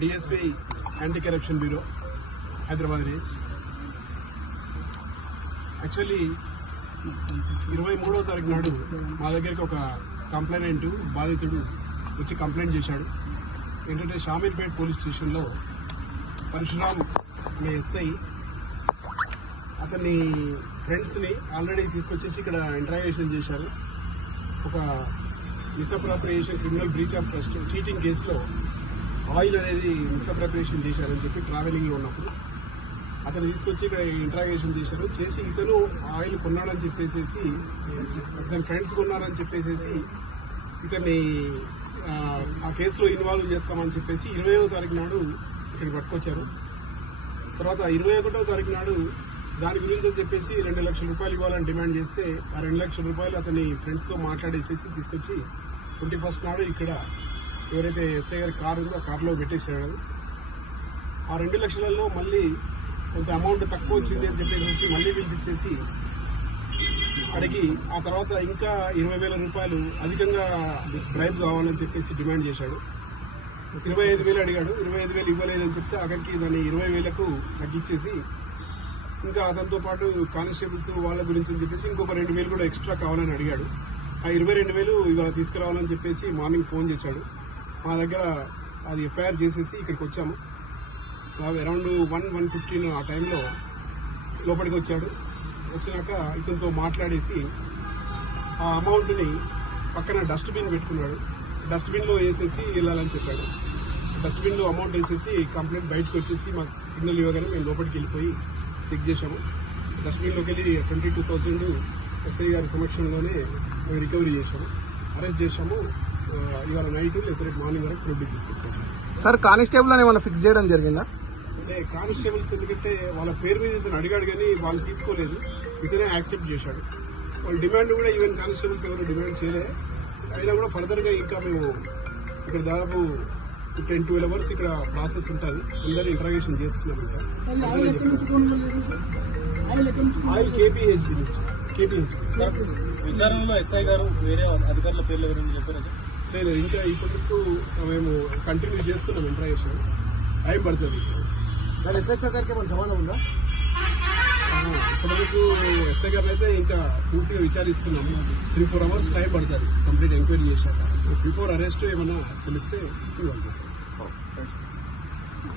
DSP anti corruption bureau Hyderabad range actually ఇరవై మూడవ తారీఖు నాడు మా దగ్గరికి ఒక కంప్లైనెంట్ బాధితుడు వచ్చి కంప్లైంట్ చేశాడు. ఏంటంటే షామీర్పేట్ పోలీస్ స్టేషన్లో పరశురామ్ అనే ఎస్ఐ అతన్ని ఫ్రెండ్స్ని ఆల్రెడీ తీసుకొచ్చేసి ఇక్కడ ఇంటరాగేషన్ చేశారు. ఒక misappropriation criminal breach of trust cheating కేసులో ఆయిల్ అనేది మిస్అప్రాపరియేషన్ చేశారని చెప్పి ట్రావెలింగ్లో ఉన్నప్పుడు అతను తీసుకొచ్చి ఇక్కడ ఇంట్రాగేషన్ చేశారు. చేసి ఇతను ఆయిల్ కొన్నాడని చెప్పేసి ఇతని ఫ్రెండ్స్ కొన్నారని చెప్పేసి ఇతన్ని ఆ, ఆ కేసులో ఇన్వాల్వ్ చేస్తామని చెప్పేసి ఇరవయో తారీఖు నాడు ఇక్కడ పట్టుకొచ్చారు. తర్వాత ఇరవై ఒకటో తారీఖు నాడు దాని గురించి అని చెప్పేసి రెండు లక్షల రూపాయలు ఇవ్వాలని డిమాండ్ చేస్తే ఆ రెండు లక్షల రూపాయలు అతని ఫ్రెండ్స్తో మాట్లాడేసేసి తీసుకొచ్చి ట్వంటీ ఫస్ట్ నాడు ఇక్కడ ఎవరైతే ఎస్ఐ గారి కారు ఉందో ఆ కారులో పెట్టేసాడు ఆ రెండు లక్షలలో మళ్ళీ కొంత అమౌంట్ తక్కువ వచ్చింది అని చెప్పేసి మళ్ళీ పిలిపించేసి అడిగి ఆ తర్వాత ఇంకా ఇరవై వేల రూపాయలు అధికంగా బ్రైబ్ కావాలని చెప్పేసి డిమాండ్ చేశాడు. ఇరవై ఐదు వేలు అడిగాడు. ఇరవై ఐదు వేలు ఇవ్వలేదని చెప్తే అక్కడికి దాన్ని ఇరవై వేలకు తగ్గించేసి ఇంకా అతనితో పాటు కానిస్టేబుల్స్ వాళ్ళ గురించి అని చెప్పేసి ఇంకొక రెండు వేలు కూడా ఎక్స్ట్రా కావాలని అడిగాడు. ఆ ఇరవై రెండు వేలు ఇవాళ తీసుకురావాలని చెప్పేసి మార్నింగ్ ఫోన్ చేశాడు. మా దగ్గర అది ఎఫ్ఐఆర్ చేసేసి ఇక్కడికి వచ్చాము. అరౌండ్ వన్ వన్ ఫిఫ్టీన్ ఆ టైంలో లోపలికి వచ్చాడు. వచ్చినాక ఇతనితో మాట్లాడేసి ఆ అమౌంట్ని పక్కన డస్ట్బిన్ పెట్టుకున్నాడు. డస్ట్బిన్లో వేసేసి వెళ్ళాలని చెప్పాడు. డస్ట్బిన్లో అమౌంట్ వేసేసి కంప్లైంట్ బయటకు వచ్చేసి మాకు సిగ్నల్ ఇవ్వగానే మేము లోపలికి వెళ్ళిపోయి చెక్ చేశాము. డస్ట్బిన్లోకి వెళ్ళి ట్వంటీ టూ థౌజండ్ ఎస్ఐ గారి సమక్షంలోనే మేము రికవరీ చేశాము. అరెస్ట్ చేశాము. ఇవాళ నైట్ లేదా రేపు మార్నింగ్ వరకు ప్రొడ్యూస్ చేసాం సార్ కానిస్టేబుల్ అని ఏమైనా ఫిక్స్ చేయడం జరిగిందా? అంటే కానిస్టేబుల్స్ ఎందుకంటే వాళ్ళ పేరు మీద ఇతను అడిగాడు కానీ వాళ్ళు తీసుకోలేదు. ఇతనే యాక్సెప్ట్ చేశాడు. వాళ్ళ డిమాండ్ కూడా ఈవెన్ కానిస్టేబుల్స్ ఎవరు డిమాండ్ చేయలే. అయినా కూడా ఫర్దర్గా ఇంకా మేము ఇక్కడ దాదాపు టెన్ ట్వెల్వ్ అవర్స్ ఇక్కడ ప్రాసెస్ ఉంటుంది. అందరు ఇంటరాగేషన్ చేస్తున్నాం ఇంకా. ఆయిల్ కేపీహెచ్బి నుంచి కేపీహెచ్బి విచారణలో ఎస్ఐ గారు వేరే అధికారుల పేర్ల గురించి చెప్పారు? లేదు ఇంకా ఇప్పటికు మేము కంటిన్యూ చేస్తున్నాం ఇంటరాగేషన్ టైం పడుతుంది. ఎస్హెచ్ఓ గారికి ఏమైనా సమానం ఉందా? ఇప్పటివరకు ఎస్ఐ గారిని అయితే ఇంకా పూర్తిగా విచారిస్తున్నాము. త్రీ ఫోర్ అవర్స్ టైం పడుతుంది. కంప్లీట్ ఎంక్వైరీ చేశాక. బిఫోర్ అరెస్ట్ ఏమన్నా తెలిస్తే ఇవ్వాలి